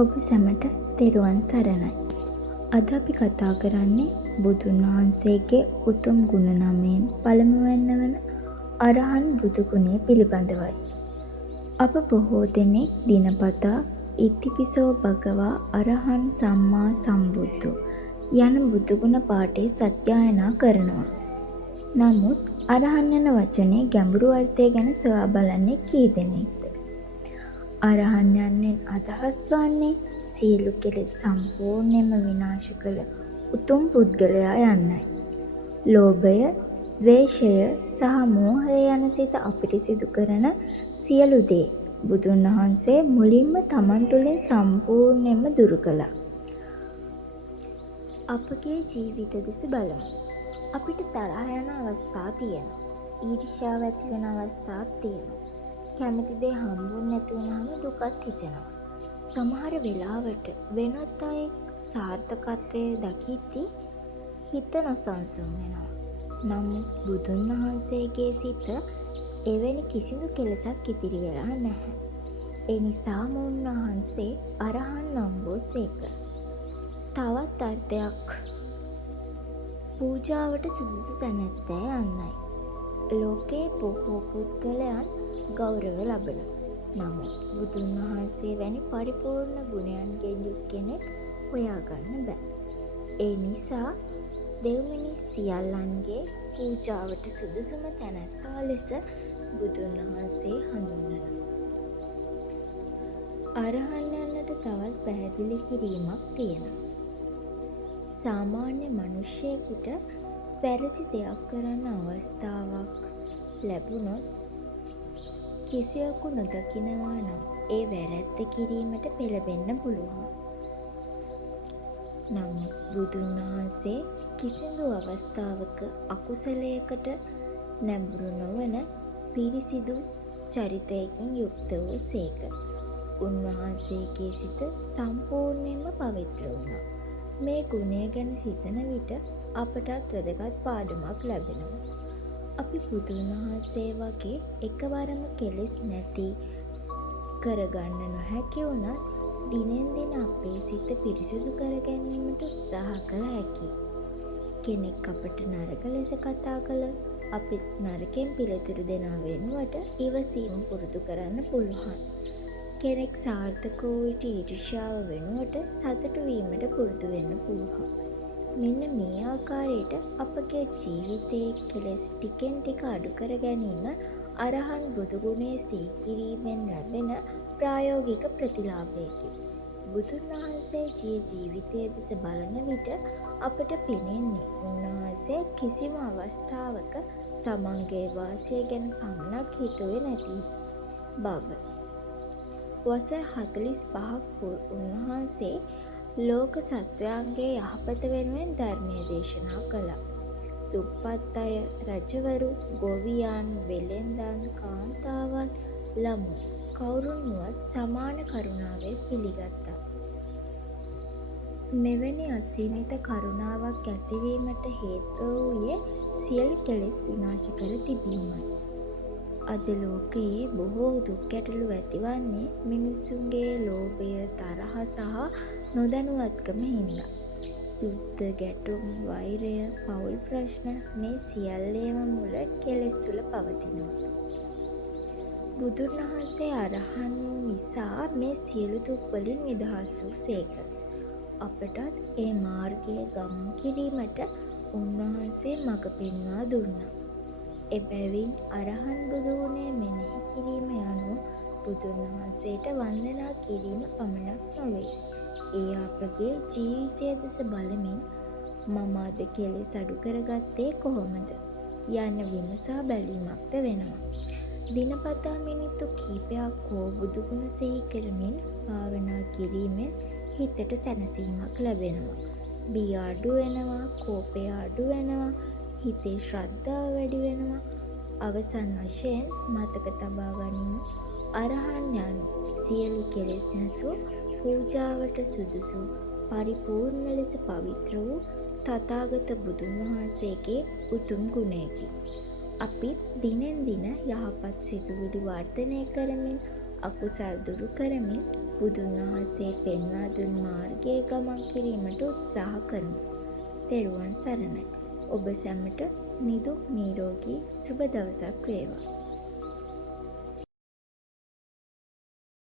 ඔබ සැමට තෙරුවන් සරණයි. අද අපි කතා කරන්නේ බුදුන් වහන්සේගේ උතුම් ගුණ නමයෙන් පළමුවැන්න වන අරහන් බුදු ගුණය පිළිබඳවයි. අප බොහෝ දෙනෙක් දිනපතා ඉතිපිසෝ භගවා අරහන් සම්මා සම්බුද්ධෝ යන බුදුගුණ පාඨය සත්‍යයනා කරනවා. නමුත් අරහන් යන වචනේ ගැඹුරු අර්ථය ගැන සොයා බලන්නේ කී දෙනෙක්ද? අරහන් යන්නෙන් අදහස් වන්නේ සියලු කෙලෙස් සම්පූර්ණයෙන්ම විනාශ කළ උතුම් පුද්ගලයා යන්නයි. ලෝභය, ද්වේෂය සහ මෝහය යන සිත අපිරිසිදු කරන සියලු දේ බුදුන් වහන්සේ මුලින්ම තමන් තුළින් සම්පූර්ණයෙන්ම දුරු කළා. අපගේ ජීවිත දෙස බලමු. අපිට තරහ යන අවස්ථා තියෙනවා. ඊර්ෂ්‍යාව ඇති වෙන අවස්ථාත් තියෙනවා. කැමති දේ හම්බුනේ නැති වුනහම දුකත් හිතෙනවා. සමහර වෙලාවට වෙනත් අය සාර්ථකත්වයේ දකිද්දී හිත නොසන්සුන් වෙනවා. නමුත් බුදුන් වහන්සේගේ සිත එවැනි කිසිදු කෙලෙසක් ඉතිරි වෙලා නැහැ. ඒ නිසාම උන්වහන්සේ අරහන් නම් වූසේක. තවත් අර්ථයක් පූජාවට සුදුසු තැනැත්තා යන්නයි. ලෝකේ බොහෝ පුද්ගලයන් ගෞරව ලබනවා. නමුත් බුදුන් වහන්සේ වැනි පරිපූර්ණ ගුණයන්ගෙන් යුත් කෙනෙක් හොයාගන්න බෑ. ඒ නිසා දෙව් මිනිස් සියල්ලන්ගේ පූජාවට සුදුසුම තැනැත්තා ලෙස බුදුන් වහන්සේ හඳුන්වනවා. අරහන් යන්නට තවත් පැහැදිලි කිරීමක් තියෙනවා. සාමාන්‍ය මිනිසෙකුට වැරදි දෙයක් කරන්න අවස්ථාවක් ලැබුණොත් කිසිවෙකු නොදකිනවා නම් ඒ වැරැද්ද කිරීමට පෙළඹෙන්න පුළුවන්. නමුත් බුදුන් වහන්සේ කිසිදු අවස්ථාවක අකුසලයකට නැඹුරු නොවන පිරිසිදු චරිතයකින් යුක්ත වූ සේක. උන්වහන්සේගේ සිත සම්පූර්ණයෙන්ම පවිත්‍ර වුණා. මේ ගුණය ගැන සිතන විට අපටත් වැදගත් පාඩමක් ලැබෙනවා. අපි බුදුන් වහන්සේ වගේ එකවරම කෙලෙස් නැති කරගන්න නොහැකි වුණත් දිනෙන් දින අපේ සිත පිරිසිදු කර ගැනීමට උත්සාහ කළ හැකියි. කෙනෙක් අපට නරක ලෙස කතා කළොත් අපි නරකෙන් පිළිතුරු දෙනා වෙනුවට ඉවසීම පුරුදු කරන්න පුළුවන්. කෙනෙක් සාර්ථක වූ විට ඊර්ෂ්‍යාව වෙනුවට සතුටු වීමට පුරුදු වෙන්න පුළුවන්. මෙන්න මේ ආකාරයට අපගේ ජීවිතයේ කෙලෙස් ටිකෙන් ටික අඩු කර ගැනීම අරහන් බුදු ගුණයේ සිහිකිරීමෙන් ලැබෙන ප්‍රායෝගික ප්‍රතිලාභයකි. බුදුන් වහන්සේ ජීවිතයේ දෙස බලන විට අපට පෙනෙන්නේ උන්වහන්සේ කිසිම අවස්ථාවක තමන්ගේ වාසිය ගැන පමණක් හිතුවේ නැති බව. වසර 45ක් උන්වහන්සේ ලෝක සත්වයන්ගේ යහපත වෙනුවෙන් ධර්මය දේශනා කළා. දුප්පත් අය, රජවරු, ගොවියන්, වෙළෙන්දන්, කාන්තාවන්, ළමුන් කවුරුන් වුවත් සමාන කරුණාවෙන් පිළිගත්තා. මෙවැනි අසීමිත කරුණාවක් ඇතිවීමට හේතුව වූයේ සියලු කෙලෙස් විනාශ කර තිබීමයි. අද ලෝකයේ බොහෝ දුක් ගැටලු ඇතිවන්නේ මිනිසුන්ගේ ලෝභය, තරහ සහ නොදැනුවත්කම හින්දා. යුද්ධ, ගැටුම්, වෛරය, පවුල් ප්‍රශ්න මේ සියල්ලේම මුල කෙලෙස් තුල පවතිනවා. බුදුන් වහන්සේ අරහන් වූ නිසා මේ සියලු දුක් වලින් නිදහස් වූ සේක. අපටත් ඒ මාර්ගයේ ගමන් කිරීමට උන්වහන්සේ මඟ පෙන්වා දුන්නා. එබැවින් අරහන් බුදු ගුණය මෙනෙහි කිරීම යනු බුදුන් වහන්සේට වන්දනා කිරීම පමණක් නොවේ. ඒ අපගේ ජීවිතය දෙස බලමින් මම අද කෙලෙස් අඩු කරගත්තේ කොහොමද යන්න විමසා බැලීමක්ද වෙනවා. දිනපතා මිනිත්තු කිහිපයක් හෝ බුදු ගුණ සිහි කරමින් භාවනා කිරීමෙන් හිතට සැනසීමක් ලැබෙනවා. බිය අඩු වෙනවා, කෝපය අඩු වෙනවා, හිතේ ශ්‍රද්ධාව වැඩි වෙනවා. අවසන් වශයෙන් මතක තබා ගනිමු. අරහන් යනු සියලු කෙලෙස් නැසූ පූජාවට සුදුසු පරිපූර්ණ ලෙස පවිත්‍ර වූ තථාගත බුදුන් වහන්සේගේ උතුම් ගුණයකි. අපි දිනෙන් දින යහපත් සිතුවිලි වර්ධනය කරමින් අකුසල් දුරු කරමින් බුදුන් වහන්සේ පෙන්වා දුන් මාර්ගයේ ගමන් කිරීමට උත්සාහ කරමු. තෙරුවන් සරණයි. ඔබ සැමට නිදුක් නිරෝගී සුබ දවසක් වේවා.